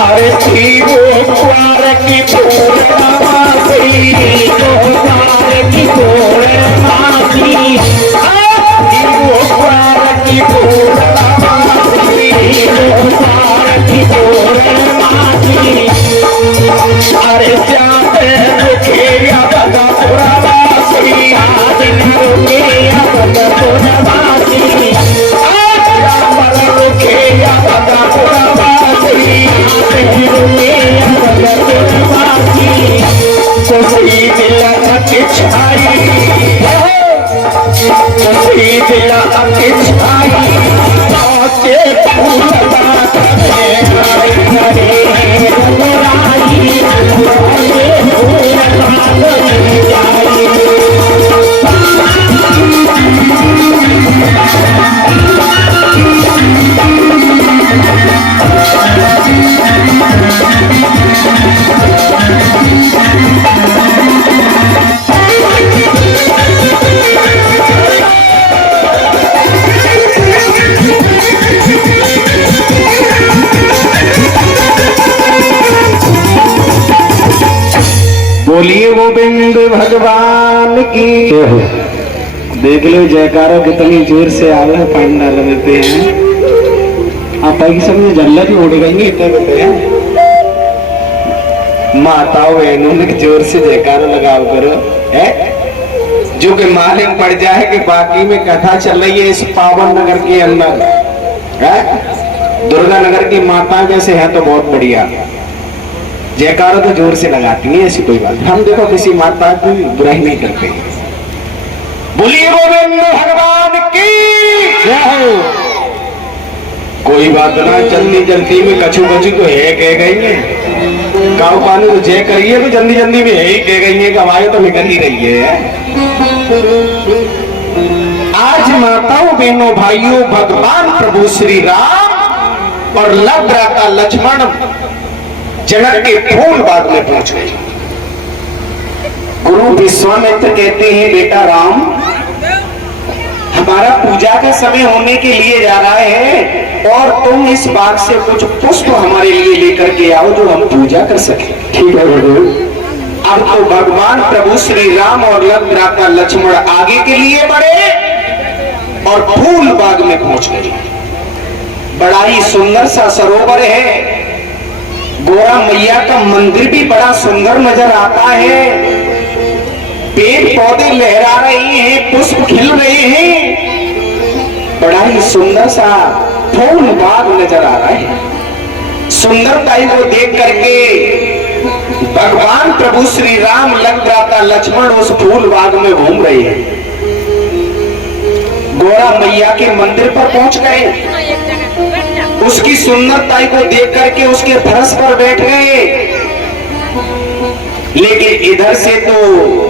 अरे थी वो कुंवर की पूर्णिमा थी, कुंवर की पूर्णिमा थी, थी वो कुंवर की पूर्णिमा थी, कुंवर की पूर्णिमा थी। अरे जाते रुके बदपुरवासी, आज न रुके बदपुरवासी, रुके बदपुरवासी, खुशी दिल की छाई, खुशी दिल की छाई, के फूल बोलिए गोविंद भगवान की। देख लो जयकारा कितनी जोर से आवे पंडाल देते हैं। आप की समझे जल्ला भी उड़ गई इतने हैं। माताओं बहनों ने जोर से जयकारा लगाओ करो है, जो कि मालूम पड़ जाए कि बाकी में कथा चल रही है इस पावन नगर के अंदर है। दुर्गा नगर की माता जैसे है तो बहुत बढ़िया जयकारा तो जोर से लगाती है, ऐसी कोई बात। हम देखो किसी माता की बुराई नहीं करते। बोलिए गोविंद भगवान की जय हो। कोई बात ना, जल्दी जल्दी में कछु कछु तो है कह गई है, गाँव पानी तो जय करिए तो जल्दी जल्दी में है ही कह गई है, कमाई तो निकल ही रही है। आज माताओं बहनों भाइयों भगवान प्रभु श्री राम और लवग्राता लक्ष्मण जनक के फूल बाग में पहुंच गए। गुरु विश्वामित्र कहते हैं बेटा राम, हमारा पूजा का समय होने के लिए जा रहा है और तुम इस बाग से कुछ पुष्प हमारे लिए लेकर के आओ जो हम पूजा कर सके। ठीक है गुरु। अब तो भगवान प्रभु श्री राम और लवग्राता लक्ष्मण आगे के लिए बढ़े और फूल बाग में पहुंच गए। बड़ा ही सुंदर सा सरोवर है, गोरा मैया का मंदिर भी बड़ा सुंदर नजर आता है, पेड़ पौधे लहरा रहे हैं, पुष्प खिल रहे हैं, बड़ा ही सुंदर सा फूल बाग नजर आ रहा है। सुंदरता को देख करके भगवान प्रभु श्री राम लवग्राता लक्ष्मण उस फूल बाग में घूम रहे हैं। गोरा मैया के मंदिर पर पहुंच गए, उसकी सुंदरता को देख करके उसके फर्श पर बैठ गए। लेकिन इधर से तो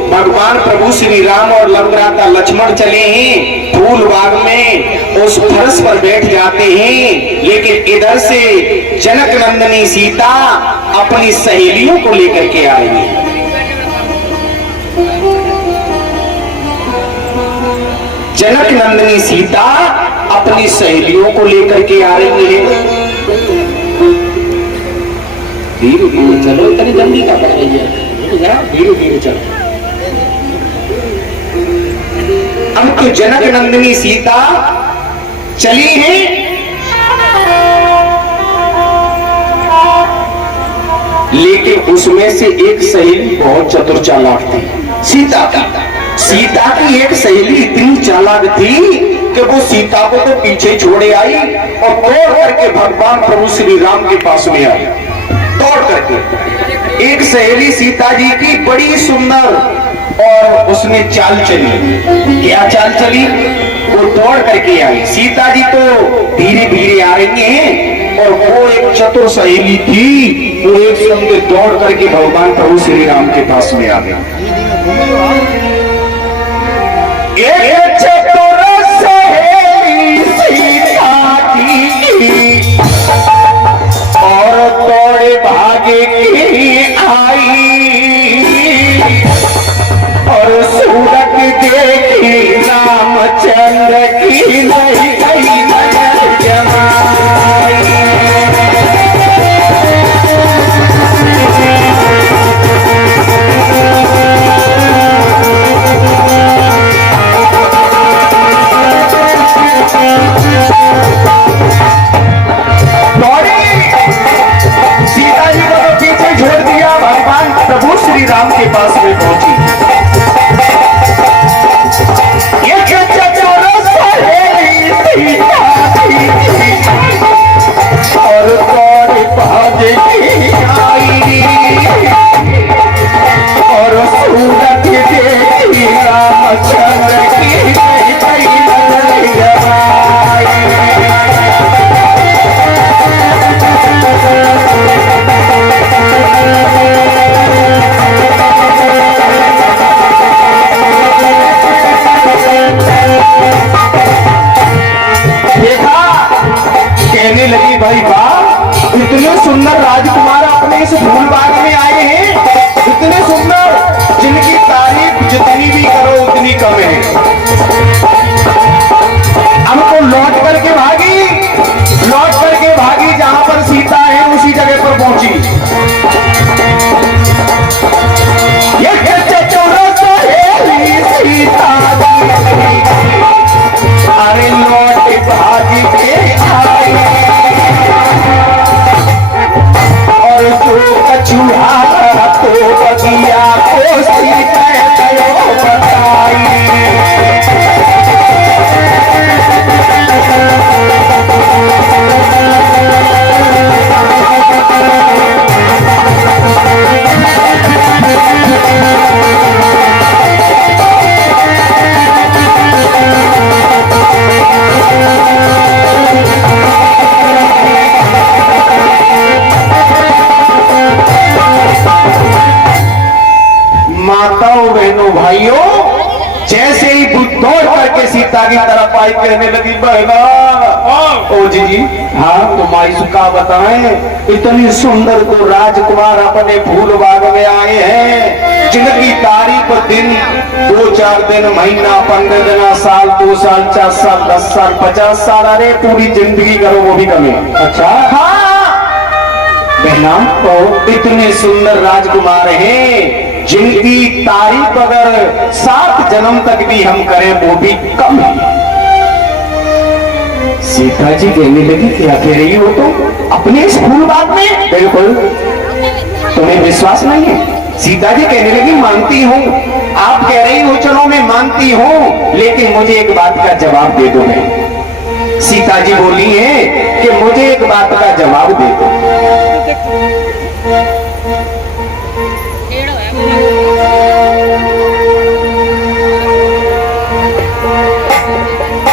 भगवान प्रभु श्री राम और लवग्राता लक्ष्मण चले हैं फूल बाग में, उस फर्श पर बैठ जाते हैं। लेकिन इधर से जनक नंदिनी सीता अपनी सहेलियों को लेकर के आई है। जनक नंदिनी सीता अपनी सहेलियों को लेकर के आ रही है। धीरे धीरे चलो, इतनी जल्दी का पड़ रही है, धीरे धीरे चलो। अब तो जनक नंदिनी सीता चली है, लेकिन उसमें से एक सहेली बहुत चतुर चालाक थी। सीता की एक सहेली इतनी चालाक थी कि वो सीता को तो पीछे छोड़े आई और दौड़ करके भगवान प्रभु श्री राम के पास में आई। दौड़ करके एक सहेली सीता जी की बड़ी सुंदर और उसने चाल चली। क्या चाल चली? वो दौड़ करके आई। सीता जी तो धीरे धीरे आ रही हैं और वो एक चतुर सहेली थी, वो एक संग दौड़ करके भगवान प्रभु श्री राम के पास में आ गई। एक चतुर सहेली सीता की और दौड़े भागे की आई और सूरत देखी रामचंद्र की नहीं गई नजर जमाई। सुंदर राजकुमार अपने इस फूल बाग में आए हैं, इतने सुंदर, जिनकी तारीफ जितनी भी करो उतनी कम है। हमको लौट करके भागी जहां पर सीता है उसी जगह पर पहुंची। ये सीता अरे लौट भागी के आए और जो कछुआ तो बगिया को सीता बताई। माताओं बहनों भाइयों, जैसे ही दौड़ करके सीता की तरफ आई, कहने लगी बहना ओ जी हाँ तुम आइसु का बताएं, इतनी सुंदर को राजकुमार अपने फूल बाग में आए हैं, जिनकी तारीफ दिन 2-4 दिन, महीना, 15 दिन, साल, 2 साल, 4 साल, 10 साल, 50 साल, अरे पूरी जिंदगी करो वो भी कमी। अच्छा हाँ बहना, तो इतने सुंदर राजकुमार हैं जिनकी तारीफ अगर 7 जन्म तक भी हम करें वो भी कम है। सीता जी कहने लगी क्या कह रही हो तुम अपने इस फूल बाग में? बिल्कुल, तुम्हें विश्वास नहीं है? सीता जी कहने लगी मानती हूँ, आप कह रही हो चलो मैं मानती हूँ, लेकिन मुझे एक बात का जवाब दे दो। मैं सीता जी बोली है कि मुझे एक बात का जवाब दे दो।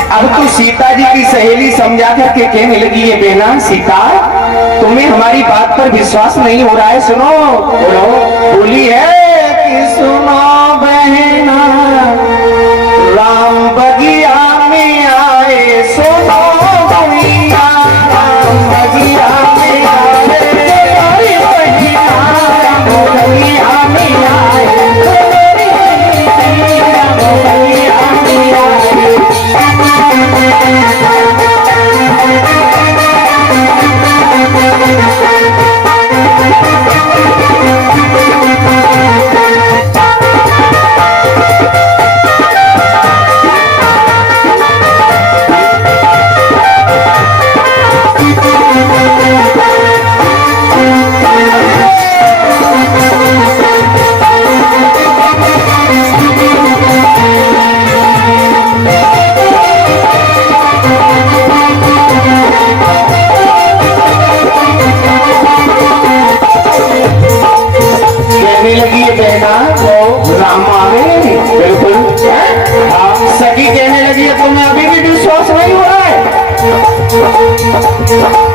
अब तो सीता जी की सहेली समझा करके कहने लगी है बहना सीता तुम्हें हमारी बात पर विश्वास नहीं हो रहा है, सुनो। बोली है कि सुनो बहना राम बगिया में आए, सुनो बगिया राम बगिया में आए, बगिया में आए,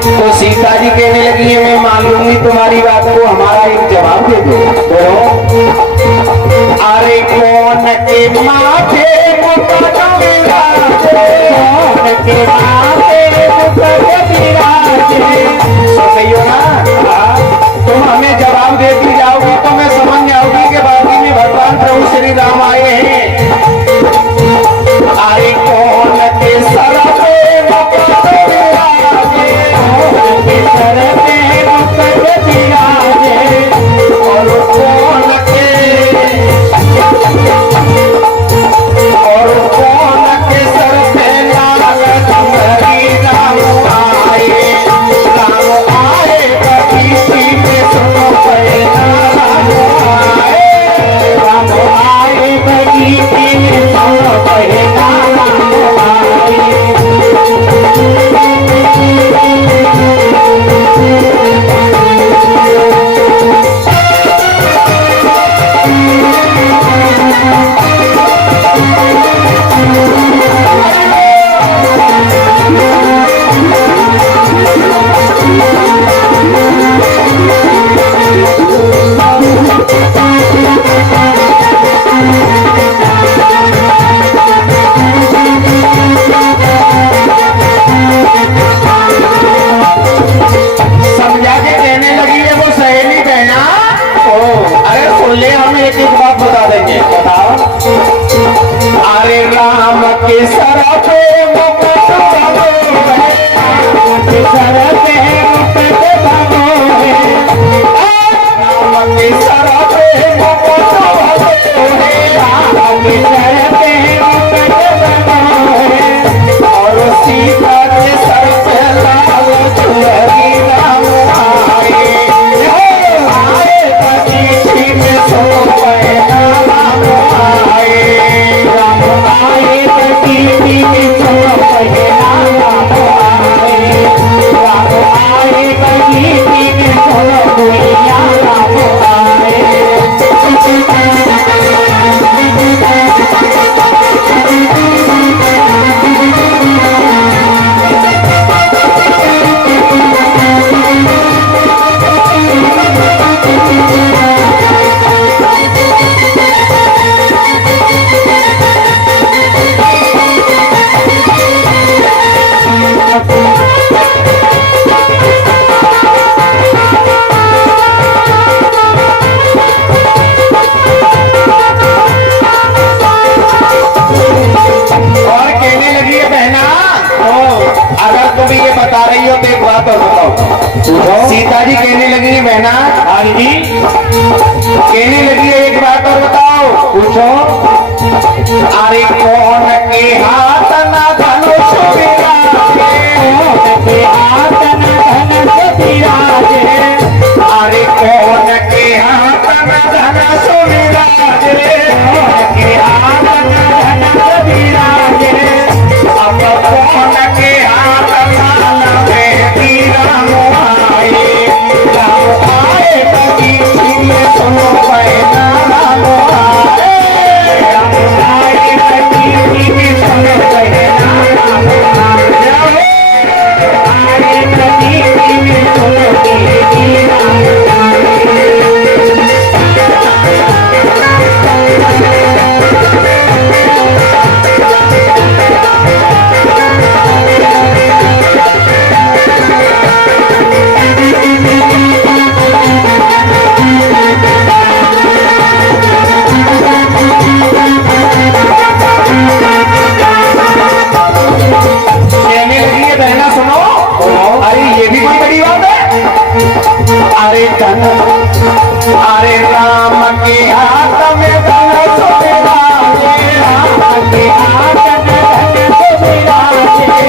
तो सीता जी कहने लगी है मैं मान लूंगी तुम्हारी बात को, हमारा एक जवाब दे दो। अरे कौन के माथे कौन के माथे सुनियो ना, तुम हमें जवाब देती जाओगी तो मैं समझ जाऊंगी कि बाकी में भगवान प्रभु श्री राम आए हैं। अरे कौन के सर पे राम आए सीता जी कहने लगी बहना, हाँ जी कहने लगी एक बात और बताओ। पूछो। अरे कौन के हाथ ना धनुष विराजे, कौन के हाथ ना धनुष विराजे, अरे कौन के हाथ ना धनुष विराजे, कौन के हाथ ना धनुष विराजे, अब कौन के हाथ ना बेटी राम आए, राम आए कभी में सुनो बहना, राम आए, राम आए कभी में सुनो बहना, राम आए, आए कभी में सुनो बेटी राम आए। कहने लगी है बहना सुनो, अरे ये भी कोई बड़ी बात है। अरे धन, अरे राम के हाथ में धनुष विराजे, राम के हाथ में धनुष विराजे,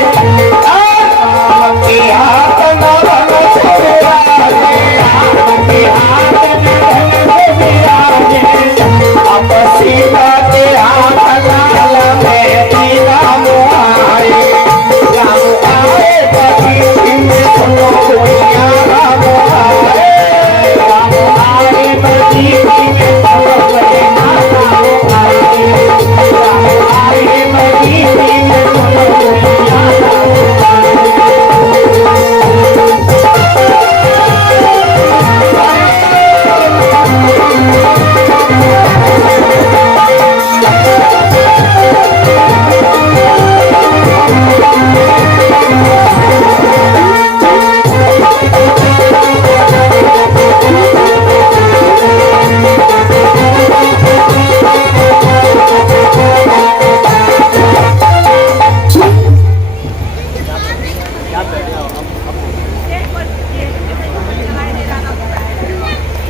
राम के हाथ में धनुष विराजे, राम के हाथ में धनुष विराजे, अब सीता के हाथ लाल में राम आए, राम आए कभी में सुनो दुनिया, राम आए, राम आए कभी में सुनो बहना, राम आए, राम आए कभी में सुनो दुनिया, राम आए।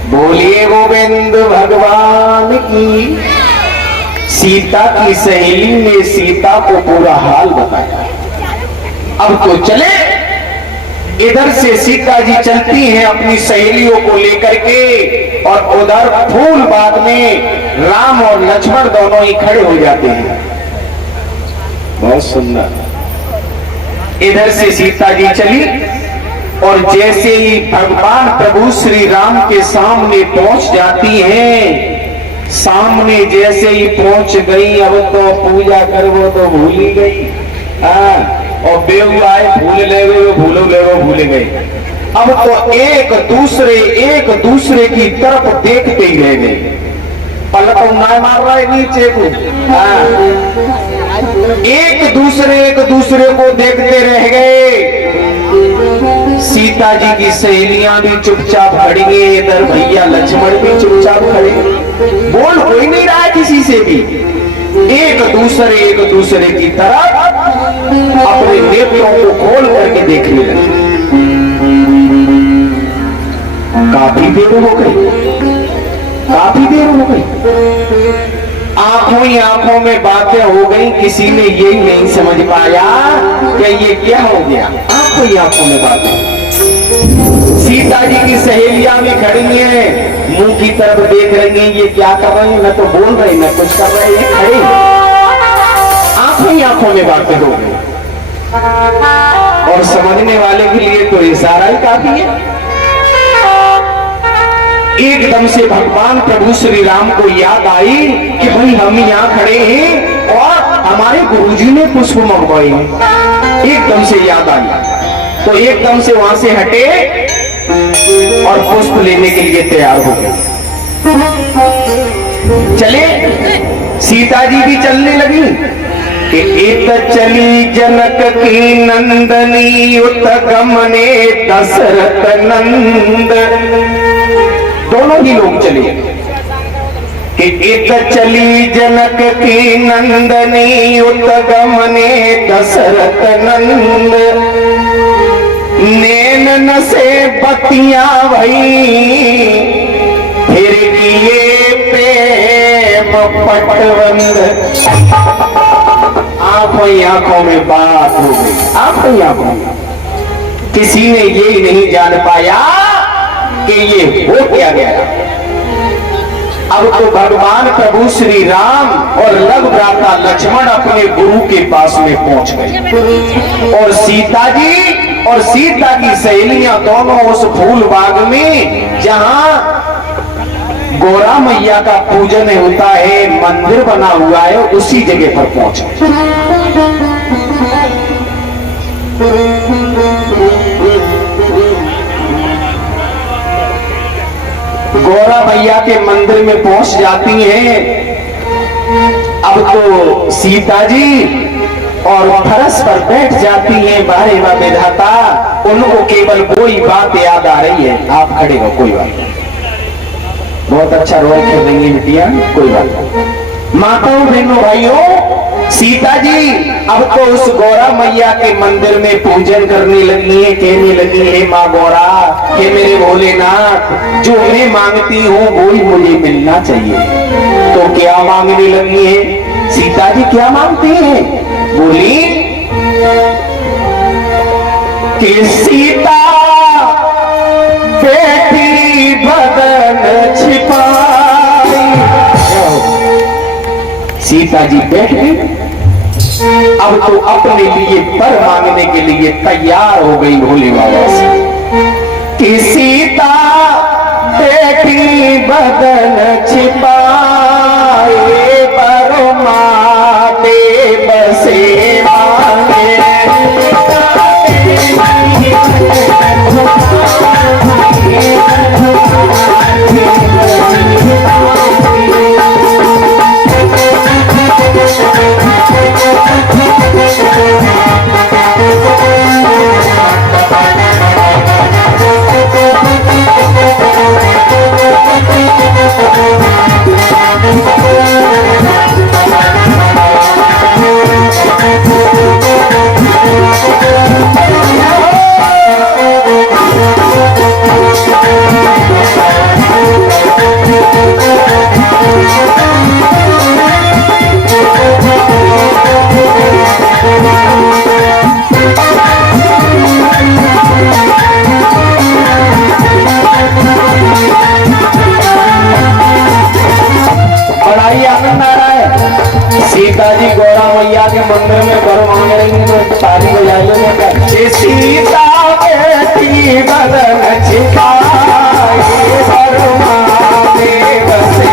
बोलिए गोविंद भगवान की। सीता की सहेली ने सीता को पूरा हाल बताया। अब तो चले। इधर से सीता जी चलती हैं अपनी सहेलियों को लेकर के, और उधर फूलबाग में राम और लक्ष्मण दोनों ही खड़े हो जाते हैं। बहुत सुंदर। इधर से सीता जी चली और जैसे ही भगवान प्रभु श्री राम के सामने पहुंच जाती हैं, सामने जैसे ही पहुंच गई, अब तो पूजा कर वो तो भूल ही गई। और बेहू आए भूल ले गए, वो भूलो ले वो भूल गए। अब तो एक दूसरे की तरफ देखते ही रह गए। पलक ना मार रहा है नीचे को। एक दूसरे को देखते रह गए। सीता जी की सहेलियां भी चुपचाप खड़ी है, इधर भैया लक्ष्मण भी चुपचाप खड़े, बोल कोई नहीं रहा किसी से भी। एक दूसरे की तरफ अपने नेत्रों को खोल करके देखने लगे। काफी देर हो गई, आंखों ही आंखों में बातें हो गई। किसी ने यही नहीं समझ पाया कि ये क्या हो गया। आंखों ही आंखों में बातें। सीता जी की सहेलियां भी खड़ी हैं, मुंह की तरफ देख रही हैं, ये क्या कर रहे हैं, न तो बोल रहे न कुछ कर रहे हैं, खड़ी आंखों ही आंखों में बातें हो गई। और समझने वाले के लिए तो इशारा ही काफी है। एकदम से भगवान प्रभु श्री राम को याद आई कि भाई हम यहाँ खड़े हैं और हमारे गुरुजी ने पुष्प मंगवाए हैं। एकदम से याद आई तो एकदम से वहां से हटे और पुष्प लेने के लिए तैयार हो गए। चले, सीता जी भी चलने लगी कि इत चली जनक की नंदनी उत गमने दशरथ नंद। दोनों ही लोग चले कि इत चली जनक की नंदनी उत गमने दशरथ नंद। नैन नैनन से बत्तियां भई फिर किए प्रेम पटबंद। आंखों में बात हो गई, आंखों में किसी ने ये नहीं जान पाया कि ये हो क्या गया। अब तो भगवान प्रभु श्री राम और लव भ्राता लक्ष्मण अपने गुरु के पास में पहुंच गए और सीता जी और सीता की सहेलियां दोनों उस फूल बाग में जहां गौरा मैया का पूजन होता है, मंदिर बना हुआ है, उसी जगह पर पहुंच गए। गौरा मैया के मंदिर में पहुंच जाती हैं। अब तो सीता जी और फरस पर बैठ जाती हैं। बारे में विधाता, उनको केवल वही बात याद आ रही है। आप खड़े हो, कोई बात नहीं, बहुत अच्छा रोल खेल रही है बिटिया, कोई बात नहीं। माताओं बहनों भाइयों, सीता जी अब तो उस गौरा मैया के मंदिर में पूजन करने लगी है, कहने लगी है, माँ गौरा, हे मेरे भोलेनाथ, जो मैं मांगती हूँ वो ही मुझे मिलना चाहिए। तो क्या मांगने लगी है सीता जी? क्या मांगती है? बोली कि सीता बेटी बदन छिपाई। सीता जी बैठ गई। अब तो अपने लिए वर मांगने के लिए तैयार हो गई भोले बाबा से कि सीता बेटी बदन छिपाए पर माँ देव से मांगे। सीता जी गौरा मैया के मंदिर में वर मांग रही है, तो ताली बजाइए। सीता बेटी बदन छिपाए पर माँ देव से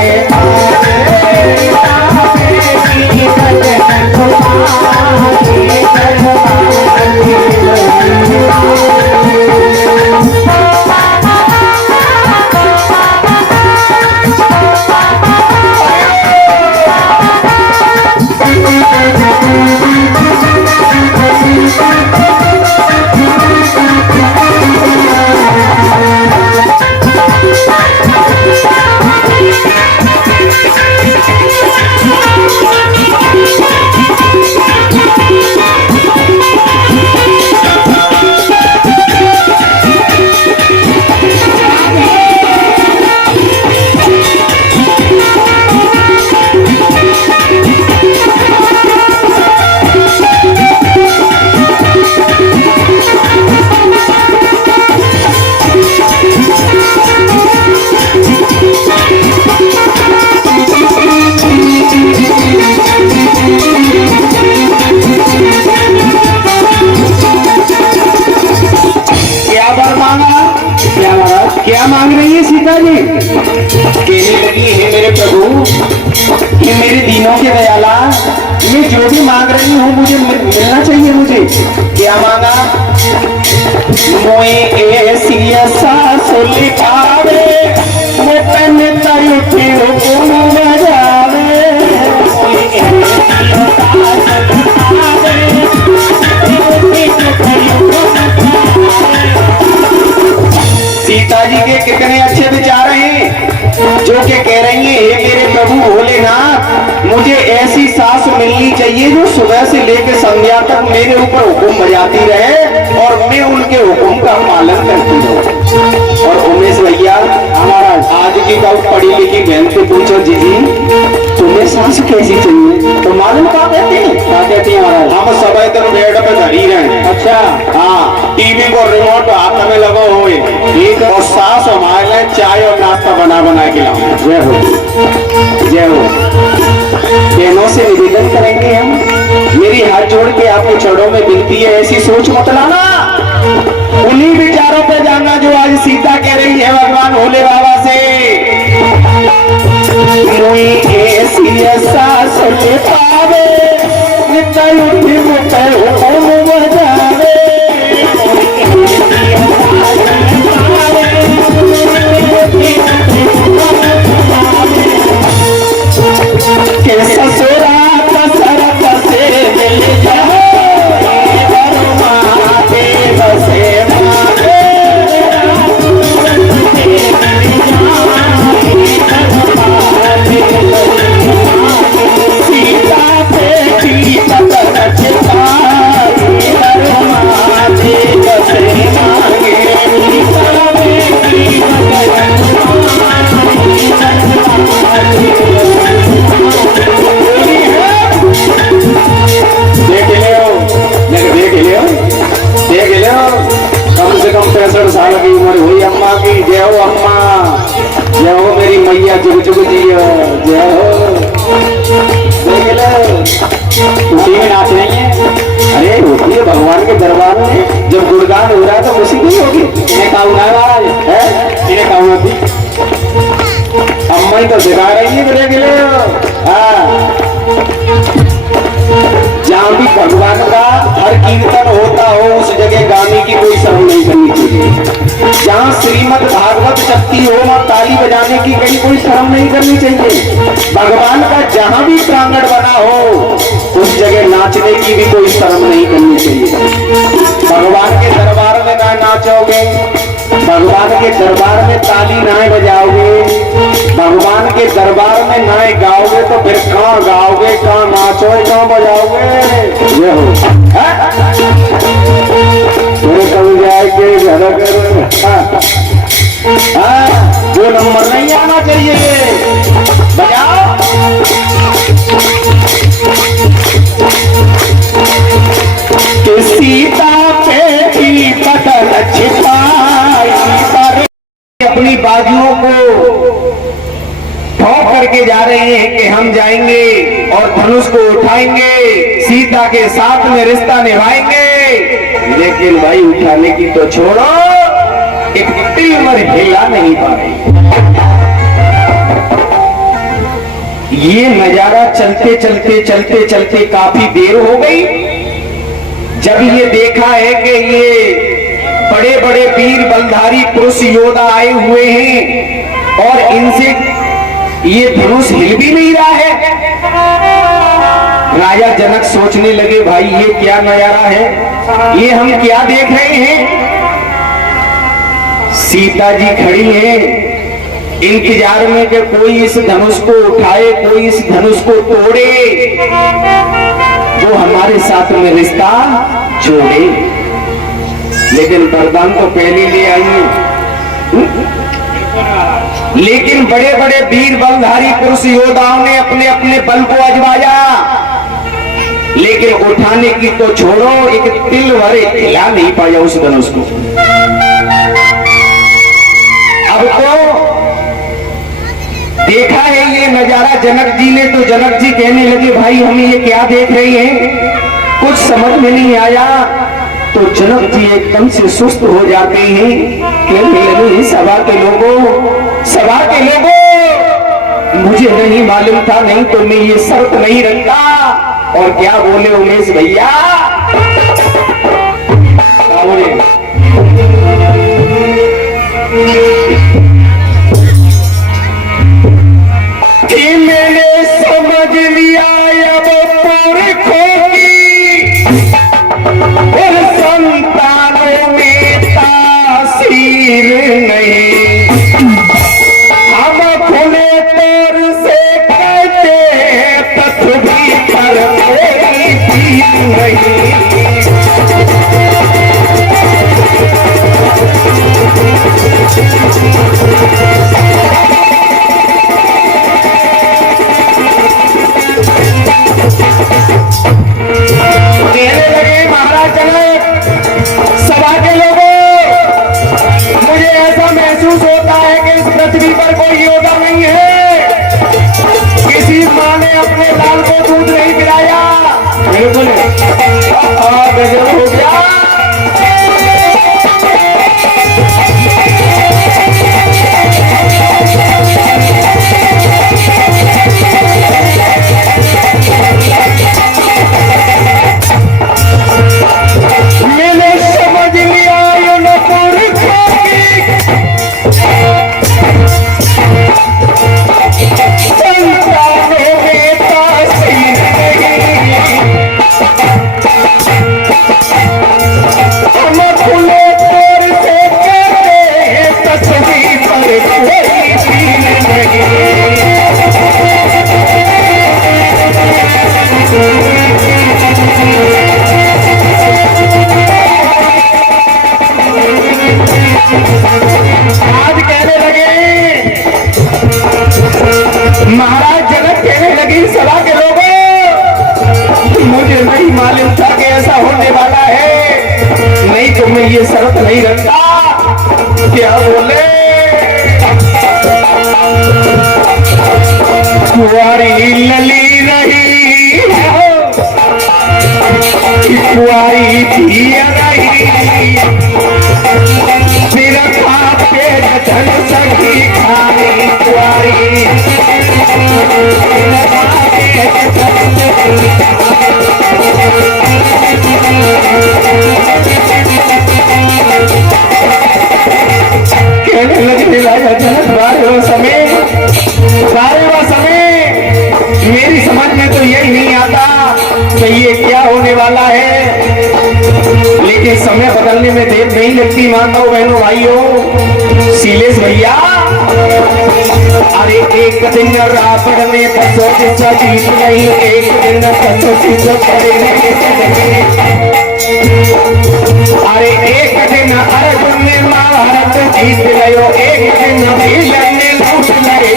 क्या मांग रही है सीता जी? कहने लगी है मेरे प्रभु, ये मेरे दीनों के दयाला, मैं जो भी मांग रही हूँ मुझे मिलना चाहिए। मुझे क्या मांगा? मोए ऐसी सास लिखावे, मैं तन तयुठी हुकुम बजावे। सीता जी के कितने अच्छे विचार हैं, जो कि कह रही हैं, हे मेरे प्रभु भोलेनाथ, मुझे ऐसी सास मिलनी चाहिए जो सुबह से लेकर संध्या तक मेरे ऊपर हुक्म बजाती रहे और मैं उनके हुक्म का पालन करती रहूं। और उमेश भैया हमारा आज की बहुत पढ़ी लिखी बहन से पूछो, जीजी तुम्हें सास कैसी चाहिए, तो मालूम क्या कहते हैं? क्या कहती है महाराज? हम सब इधर बेड पे धरी रहे। अच्छा, हाँ, टीवी को रिमोट हाथ में लगो हुए, ठीक है, और सास हमारे लिए चाय और नाश्ता बना बना के लाओ। जय हो, जय हो। बहनों से निवेदन करेंगे हम, मेरी हाथ जोड़ के आपके चरणों में विनती है, ऐसी सोच मत लाना, उन्हीं विचारों पे जाना जो आज सीता कह रही है भगवान भोले बाबा से। मुई ऐसी सास ले पावे, नित्य उठी मुझे हुक्म बजावे, के ससुरा कसरत से मिल जाओ, माते बसे माते, सीता बेटी पतन चिताई, माते बसे मांगे, सीता बेटी देख ले, कम से कम 65 साल की उम्र हुई अम्मा की। जय हो अम्मा, जय हो मेरी मैया, जुग जुग जियो, जय हो। देख ले, उसी में नाच रही है। अरे होती है भगवान के दरबार में, जब गुणगान हो रहा है तो खुशी नहीं होगी। इन्हें काम है महाराज, है इन्हें काम होती, अम्मा ही तो सिखा रही है। देख ले, जहाँ भी भगवान का हर कीर्तन होता हो उस जगह गाने की कोई शर्म नहीं करनी चाहिए। जहाँ श्रीमद् भागवत शक्ति हो वहाँ ताली बजाने की कहीं कोई शर्म नहीं करनी चाहिए। भगवान का जहाँ भी प्रांगण बना हो उस जगह नाचने की भी कोई शर्म नहीं करनी चाहिए। भगवान के दरबार में ना नाचोगे, भगवान के दरबार में ताली ना बजाओगे, भगवान के दरबार में ना गाओगे तो फिर कहाँ गाओगे, कहाँ नाचोगे, कहाँ बजाओगे? ये हो मेरे कभी जाएंगे वो नंबर नहीं आना चाहिए, बजाओ। कि सीता बेटी पतन छिपाई, अपनी बाजुओं को ठोक करके जा रहे हैं कि हम जाएंगे और धनुष को उठाएंगे, सीता के साथ में रिश्ता निभाएंगे। लेकिन भाई उठाने की तो छोड़ो, एक तिल मर हिला नहीं पा रही। ये नजारा चलते चलते चलते चलते काफी देर हो गई। जब ये देखा है कि ये बड़े बड़े वीर बलधारी पुरुष योद्धा आए हुए हैं और इनसे ये धनुष हिल भी नहीं रहा है, राजा जनक सोचने लगे, भाई ये क्या नजारा है, ये हम क्या देख रहे हैं। सीता जी खड़ी हैं इंतजार में कि कोई इस धनुष को उठाए, कोई इस धनुष को तोड़े, वो हमारे साथ में रिश्ता जोड़े। लेकिन वरदान तो पहले ले आई, लेकिन बड़े बड़े वीर बलधारी पुरुष योद्धाओं ने अपने अपने बल को आजमाया, लेकिन उठाने की तो छोड़ो, एक तिल भरे हिला नहीं पाया उस धनुष को। अब तो देखा है ये नजारा जनक जी ने, तो जनक जी कहने लगे, भाई हम ये क्या देख रहे हैं, कुछ समझ में नहीं आया। तो जनक जी एकदम से सुस्त हो जाते हैं, कहने लगे, सभा के लोगों, सभा के लोगों, मुझे नहीं मालूम था, नहीं तो मैं ये शर्त नहीं रखता। और क्या बोले उमेश भैया, क्या बोले? मैंने समझ लिया अब पुरखों की और संतानों में तासीर नहीं, कि इस पृथ्वी पर कोई योद्धा नहीं है, किसी माँ ने अपने लाल को दूध नहीं पिलाया। बिल्कुल गजब हो गया। मैंने समझ लिया ये न आज कहने लगे, महाराज जनक कहने लगी सभा के लोगों, मुझे नहीं मालूम था कि ऐसा होने वाला है, नहीं तो मैं ये शर्त नहीं रखता। क्या बोले? कुंवारी लली रही कुंवारी थी रही, सिर खाते धन सखी खानी कुंवारी। कहने लगने राजा जनक सारे व समय मेरी समझ में तो यही नहीं आता कि ये क्या होने वाला है, लेकिन समय बदलने में देर नहीं लगती माताओं बहनों भाइयों। शीलेश भैया, अरे एक दिन रावण ने बसो जीत नहीं, एक दिन अरे एक दिन अर्जुन ने महाभारत जीत गयो, एक दिन भीष्म ने लूट गए।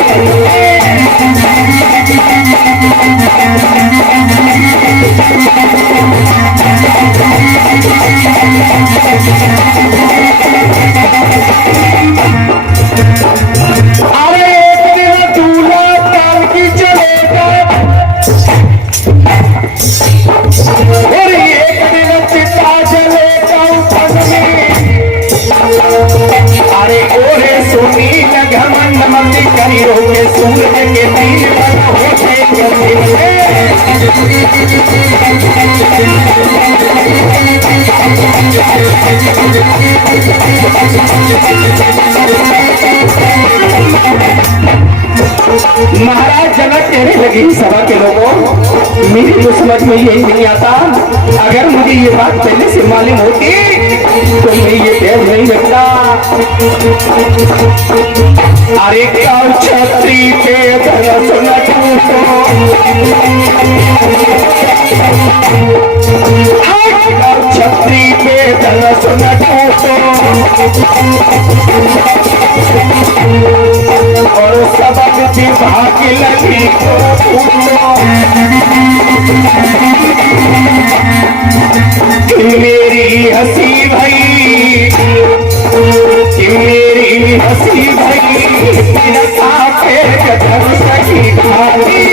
अरे एक दिन दूल्हा पालकी चलेगा और एक दिन पिता चलेगा वन में। अरे ओरे सोनी घमंड मंदी करियो के सूरज के तीन बन होते महाराज जनक कहने लगी सभा के लोगों, मेरी तो समझ में यही नहीं आता, अगर मुझे ये बात पहले से मालूम होती तो मैं ये भेद नहीं रखता। अरे क्या छत्री पे धनुष न टूटो, छत्री पे धनुष न टूटो, और सबक विभाग लगी को पूछो। मेरी हंसी भई, मेरी हंसी भई, धनुष की भारी।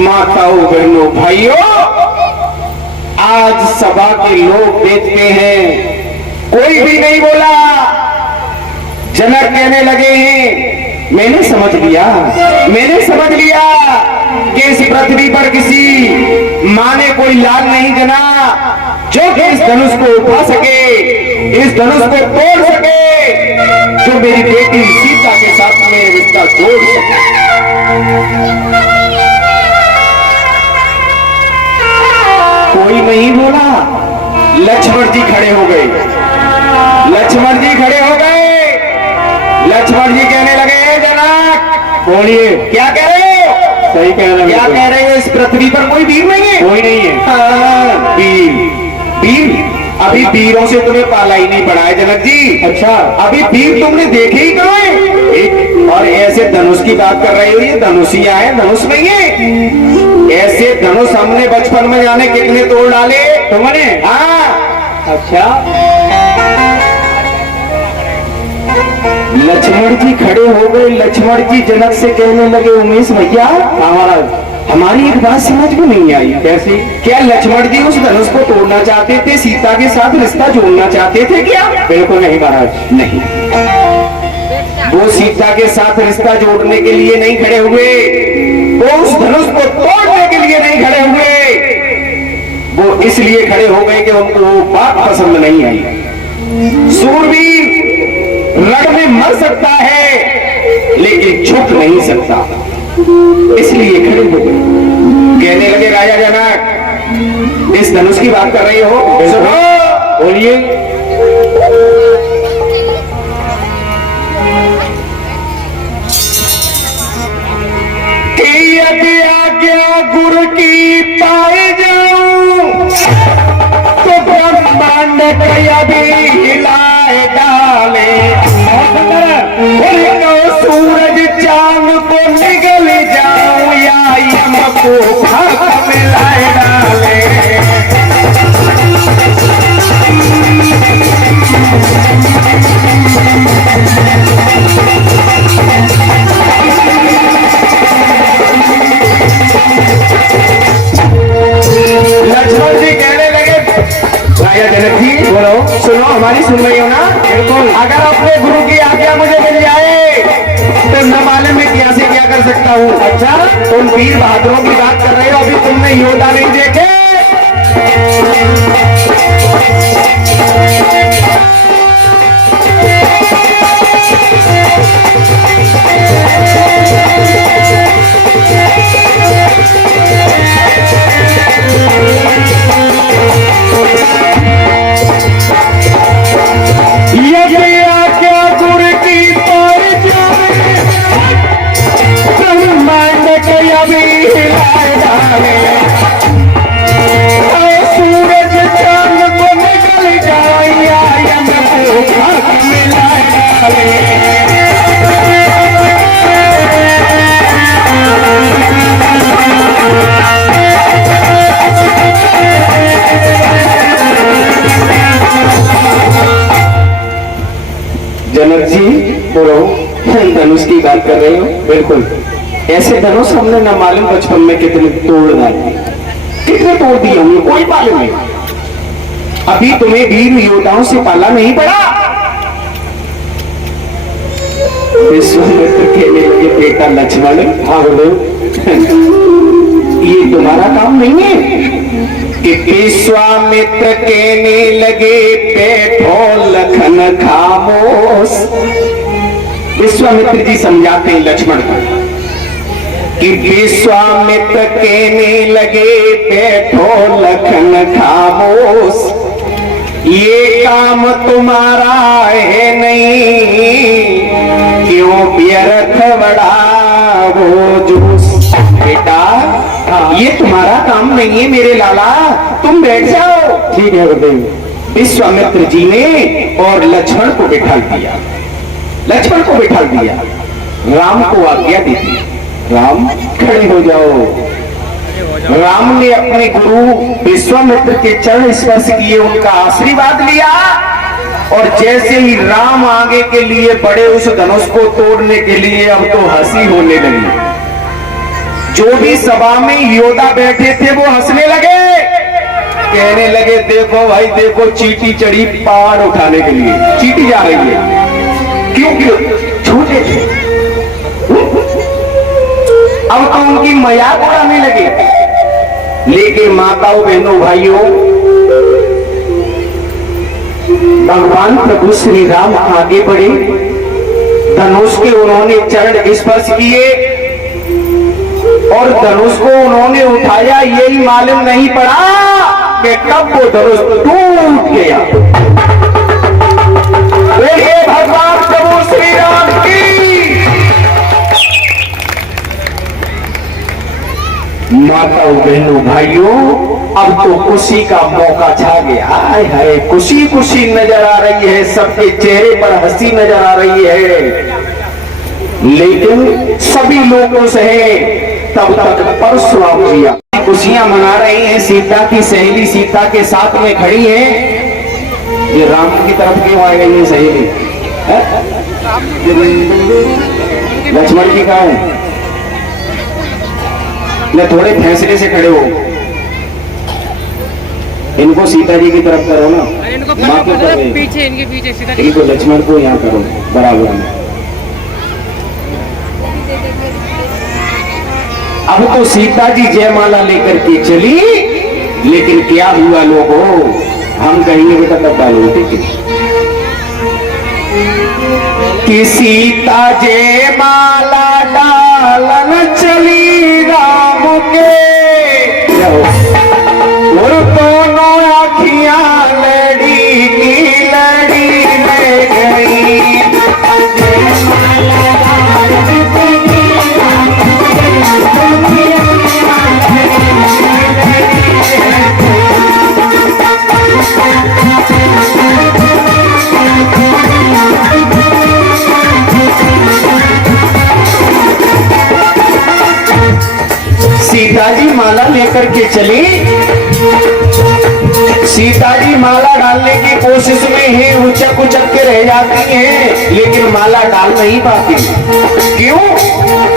माताओं बहनों भाइयों, आज सभा के लोग देखते हैं कोई भी नहीं बोला। जनक कहने लगे हैं मैंने समझ लिया कि इस पृथ्वी पर किसी माँ ने कोई लाल नहीं जना जो कि इस धनुष को उठा सके, इस धनुष को तोड़ सके, जो मेरी बेटी सीता के साथ में रिश्ता जोड़ सके। कोई नहीं बोला। लक्ष्मण जी खड़े हो गए। लक्ष्मण जी कहने लगे जनक बोलिए क्या कह रहे हो? सही कह रहे क्या कह रहे हो? इस पृथ्वी पर कोई वीर नहीं है? कोई नहीं है। हाँ, वीर वीर अभी वीरों से तुम्हें पाला ही नहीं पड़ा है जनक जी। अच्छा, अभी वीर तुमने देखे ही कहाँ है? और ऐसे धनुष की बात कर रहे हो, ये धनुषिया है, धनुष नहीं है। ऐसे धनुष हमने बचपन में जाने कितने तोड़ डाले तुमने? हाँ। अच्छा, लक्ष्मण जी खड़े हो गए। लक्ष्मण जी जनक से कहने लगे, उमेश भैया महाराज हमारी एक बात समझ में नहीं आई। कैसी? क्या लक्ष्मण जी उस धनुष को तोड़ना चाहते थे, सीता के साथ रिश्ता जोड़ना चाहते थे क्या? बिल्कुल नहीं महाराज। नहीं, वो सीता के साथ रिश्ता जोड़ने के लिए नहीं खड़े हुए, वो उस धनुष को तोड़ने के लिए नहीं खड़े हुए, वो इसलिए खड़े हो गए कि उनको वो बात पसंद नहीं आई। सूरवीर रण में मर सकता है लेकिन झुक नहीं सकता, इसलिए खड़े हो गए। कहने लगे, राजा जनक इस धनुष की बात कर रही हो? सुनो, बोलिए। कि यदि आज्ञा गुरु की पाई जाऊं तो ब्रह्मांड कया भी हिलाए डाले, सूरज चांद को निगल जाऊं या यम को खाक में लाए डाले। लक्ष्मण जी कहने लगे, राजा जनक जी बोलो, सुनो, हमारी सुन रही हो ना? बिल्कुल। अगर अपने गुरु की आज्ञा मुझे मिल जाए तो न मालूम में क्या से क्या कर सकता हूँ। अच्छा, तुम वीर बहादुरों की बात कर रहे हो, अभी तुमने योद्धा नहीं देखे? सूरज चांद को निकल जाए यम को खाक में लाए डाले। जनक जी बोलो, धनुष की बात कर रहे हो? बिल्कुल। ऐसे धनुष हमने न मालूम बचपन में कितने तोड़ डाले, कितने तोड़ दिए होंगे, कोई मालूम नहीं। अभी तुम्हें वीर योद्धाओं से पाला नहीं पड़ा। विश्वामित्र कहने लगे, बेटा लक्ष्मण, हाँ बोलो, ये तुम्हारा काम नहीं है। कि विश्वामित्र कहने लगे, बैठो लखन खामोश। विश्वामित्र जी समझाते हैं लक्ष्मण को कि विश्वामित्र कहने लगे, बैठो लखन खामोश, ये काम तुम्हारा है नहीं, क्यों व्यर्थ बढ़ाओ जूस। बेटा ये तुम्हारा काम नहीं है मेरे लाला, तुम बैठ जाओ। ठीक है गुरुदेव। विश्वामित्र जी ने और लक्ष्मण को बिठा दिया, लक्ष्मण को बिठा दिया, राम को आज्ञा दी थी, राम खड़े हो जाओ। राम ने अपने गुरु विश्वामित्र के चरण स्पर्श किए, उनका आशीर्वाद लिया, और जैसे ही राम आगे के लिए बढ़े उस धनुष को तोड़ने के लिए, अब तो हंसी होने लगी। जो भी सभा में योद्धा बैठे थे वो हंसने लगे, कहने लगे, देखो भाई देखो, चींटी चढ़ी पहाड़ उठाने के लिए, चींटी जा रही है। क्यों? छोटे थे। अब तो उनकी मजाक उड़ाने लगे। लेकिन माताओं बहनों भाइयों, भगवान प्रभु श्री राम आगे बढ़े, धनुष के उन्होंने चरण स्पर्श किए और धनुष को उन्होंने उठाया। यही मालूम नहीं पड़ा कि कब वो धनुष टूट गया। भगवान प्रभु श्री राम की माताओं बहनों भाइयों, अब तो खुशी का मौका छा गया। हाय हाय, खुशी खुशी नजर आ रही है, सबके चेहरे पर हंसी नजर आ रही है, लेकिन सभी लोगों से तब तक परशुराम जी खुशियां मना रही हैं। सीता की सहेली सीता के साथ में खड़ी है। ये राम की तरफ क्यों आ गई है सहेली? लक्ष्मण जी कहाँ है? न थोड़े फैसले से खड़े हो, इनको सीता जी की तरफ करो ना, माँ को करो पीछे, इनके पीछे सीता जी। इनको लक्ष्मण को यहाँ करो बराबर में। अब तो सीता जी जयमाला लेकर के चली, लेकिन क्या हुआ लोगों, हम कहेंगे बेटा तब डालो ठीक है कि सीता जयमाला डालन चली राम के, और दोनों आखियां लड़ी की लड़ी में गई। सीता जी माला लेकर के चली। सीता जी माला डालने की कोशिश में ही उचक उचक के रह जाती हैं, लेकिन माला डाल नहीं पाती। क्यों?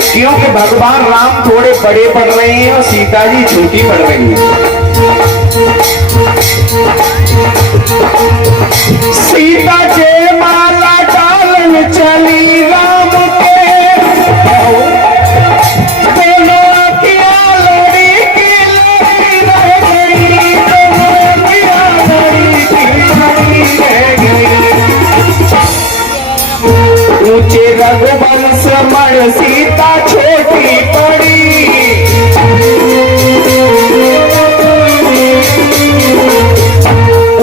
क्योंकि भगवान राम थोड़े बड़े पड़ रहे हैं और सीता जी छोटी पड़ रही है। सीता जी माला डालन चली राम के, ऊंचे रघुवंश मण सीता छोटी पड़ी।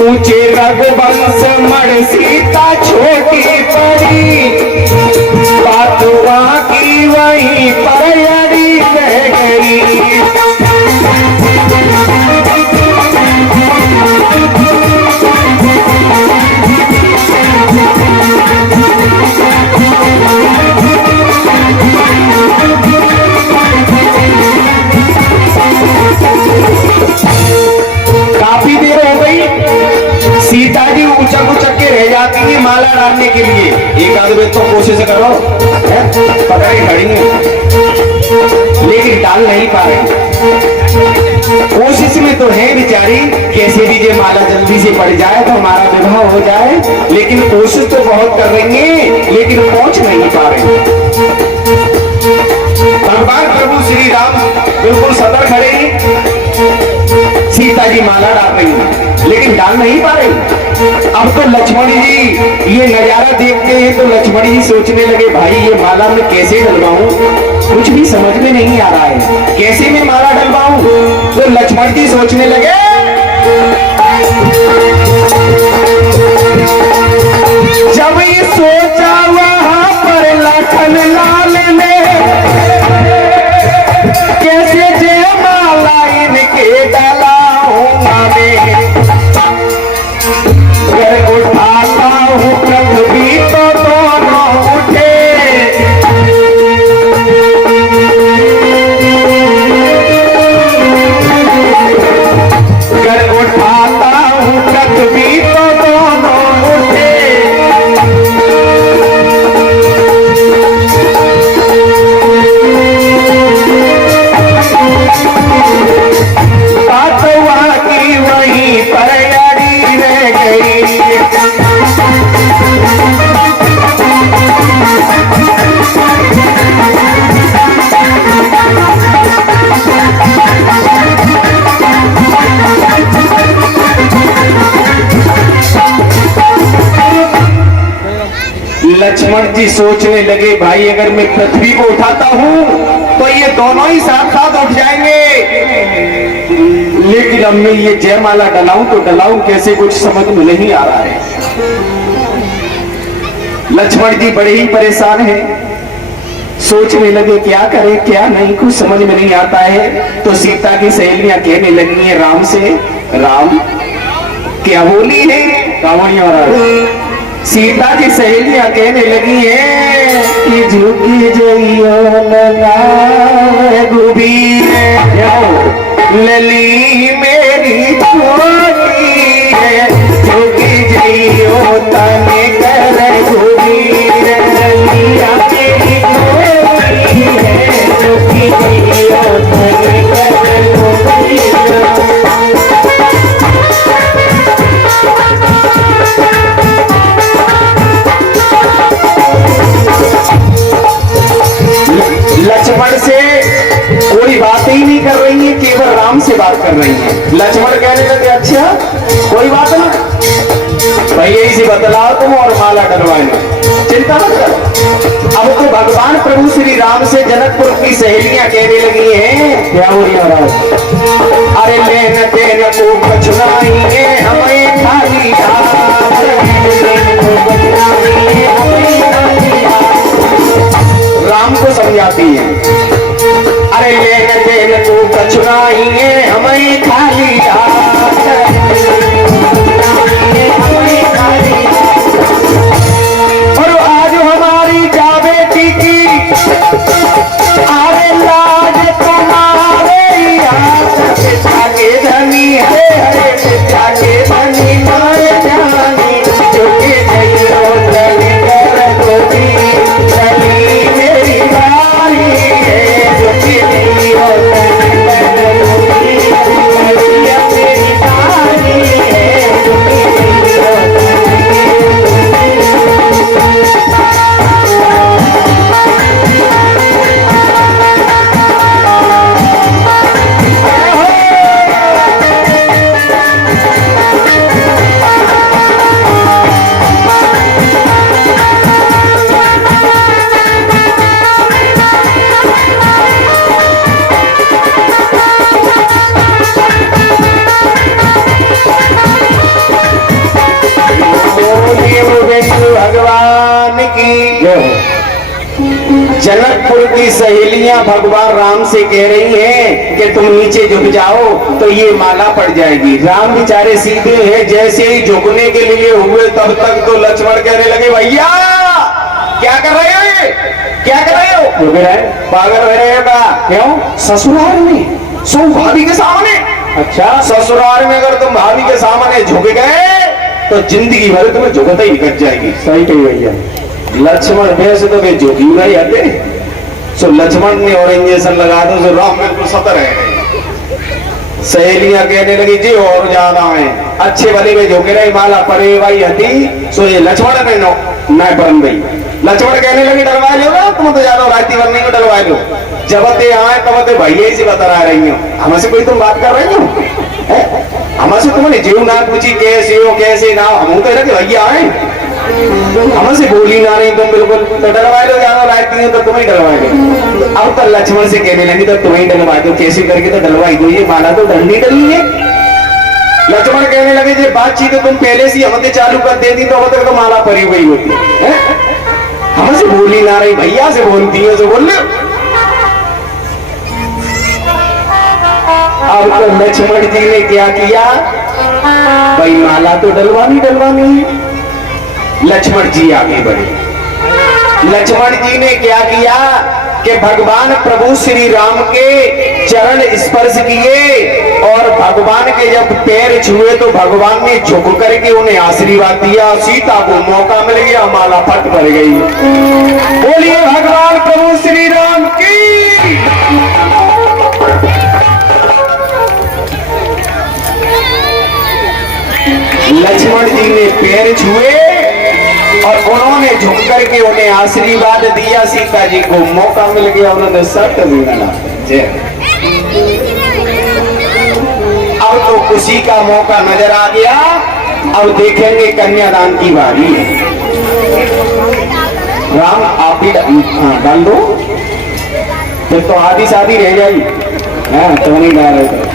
ऊंचे रघुवंश मण सीता छोटी पड़ी, बात वहां की वहीं पर अड़ी रह गई। काफी देर हो गई, सीता जी उचक उचक के रह जाती है माला डालने के लिए। एक आध बेर तो कोशिश करो, पकड़े खड़ी है, लेकिन डाल नहीं पा रही। कोशिश में तो है बेचारी, कैसे भी ये माला जल्दी से पड़ जाए तो हमारा विवाह हो जाए, लेकिन कोशिश तो बहुत कर रही है, लेकिन पहुंच नहीं पा रही। भगवान प्रभु श्री राम बिल्कुल सतर खड़े हैं। सीता जी माला डाल रही है, लेकिन डाल नहीं पा रही। अब तो लक्ष्मण जी ये नजारा देखते हैं तो लक्ष्मण जी सोचने लगे, भाई ये माला मैं कैसे डलवाऊं, कुछ भी समझ में नहीं आ रहा है, कैसे मैं माला डलवाऊं। तो लक्ष्मण जी सोचने लगे, जब ये सोचा वहां पर लखन लाल ने, कैसे जयमाला इनके डाला हूँ मैं, घर उठाता हूँ पृथ्वी तो दोनों उठे। घर उठाता हूँ पृथ्वी तो दोनों उठे। बात वहाँ की वहीं पर अड़ी रह गई। लक्ष्मण जी सोचने लगे, भाई अगर मैं पृथ्वी को उठाता हूँ तो ये दोनों ही साथ साथ उठ जाएंगे, लेकिन अब मैं ये जयमाला डलाऊं तो डलाऊं कैसे, कुछ समझ में नहीं आ रहा है। लक्ष्मण जी बड़े ही परेशान हैं। सोचने लगे क्या करें क्या नहीं, कुछ समझ में नहीं आता है। तो सीता की सहेलियां कहने लगी है राम से, राम क्या बोली है कावड़िया महाराज। सीता की सहेलियां कहने लगी है कि झुकी जइयो गुबी लली मेरी छोटी है, झुकी जइयो तने कर गुबी ललिया मेरी छोटी है, झुकी जइयो तने कर गुबी। लक्ष्मण से कोई बात ही नहीं कर रही है, केवल राम से बात कर रही है। लक्ष्मण कहने लगे अच्छा कोई बात ना, भाई यही से बतलाओ तुम और माला डलवाएंगे, चिंता मत करो। अब तो भगवान प्रभु श्री राम से जनकपुर की सहेलियां कहने लगी हैं क्या हो रही है महाराज? अरे लेन देन को बचनाइए हमें खाली हाथ, लेन को बचनाइए हमें खाली हाथ। राम को समझाती है अरे लेन देन को बचनाइए हमें खाली हाथ, हमें खाली हाथ। और आज हमारी जा बेटी की आरे लाज तुम्हारे याद, पिता के धनी है हरे पिता के धनी मारे जानी, चुके जइयो तने कर गोदी लली मेरी बारी है, चुके जइयो तने कर गोदी ललिया मेरी बारी है, चुके जइयो भगवान की। जनकपुर की सहेलियां भगवान राम से कह रही हैं कि तुम नीचे झुक जाओ तो ये माला पड़ जाएगी। राम बेचारे सीधे हैं, जैसे ही झुकने के लिए हुए तब तक तो लक्ष्मण कहने लगे भैया क्या कर रहे हो, ये क्या कर रहे हो, झुक रहे पागल हो रहे हो का? क्यों? ससुराल में सो भाभी के सामने, अच्छा ससुराल में अगर तुम भाभी के सामने झुक गए तो जिंदगी भर तुम्हें झुकता ही निकल जाएगी। सही कही भैया। लक्ष्मण वैसे तो वे झुकी नहीं आते, सो लक्ष्मण ने और इंजेक्शन लगा दो सो राम बिल्कुल सतर है। सहेलियां कहने लगी जी और ज्यादा है, अच्छे भले में झुके रहे माला पड़े भाई हती, सो ये लक्ष्मण ने न बन गई। लक्ष्मण कहने लगे डलवा लो ना, तुम तो ज्यादा राती बनने को डलवा लो। जब ते आए तब ते भैया से बता रही हो, हमसे कोई तुम बात कर रही हो, हमसे तुमने जीव ना पूछी कैसे हो कैसे ना, हम तो लगे भैया आए, हमसे बोली ना रही तुम बिल्कुल, तो डलवा लो ज्यादा राती हो तो तुम्हें डलवा लो। अब तो लक्ष्मण से कहने लगी तो तुम्हें डलवा दो, कैसे करके तो डलवाई दो, ये माला तो डंडी डली है। लक्ष्मण कहने लगे जी बातचीत तो तुम पहले से हमसे चालू कर देती तो अब तक तो माला परी हुई होती है, हमसे बोली ना रही भैया से बोलती है, तो बोल लो। अब तो लक्ष्मण जी ने क्या किया भाई, माला तो डलवानी है। लक्ष्मण जी आगे बढ़े। लक्ष्मण जी ने क्या किया कि भगवान प्रभु श्री राम के चरण स्पर्श किए और भगवान के जब पैर छुए तो भगवान ने झुक करके उन्हें आशीर्वाद दिया। सीता को मौका मिल गया, माला फट पड़ गई। बोलिए भगवान प्रभु श्री राम की। लक्ष्मण जी ने पैर छुए और उन्होंने झुक करके उन्हें आशीर्वाद दिया। सीता जी को मौका मिल गया, उन्होंने शर्त भी बना। अब तो खुशी का मौका नजर आ गया। अब देखेंगे कन्यादान की बारी है। राम आप ही डाल दो, फिर तो आधी शादी रह जाएगी। हाँ तो नहीं डाल रहे थे।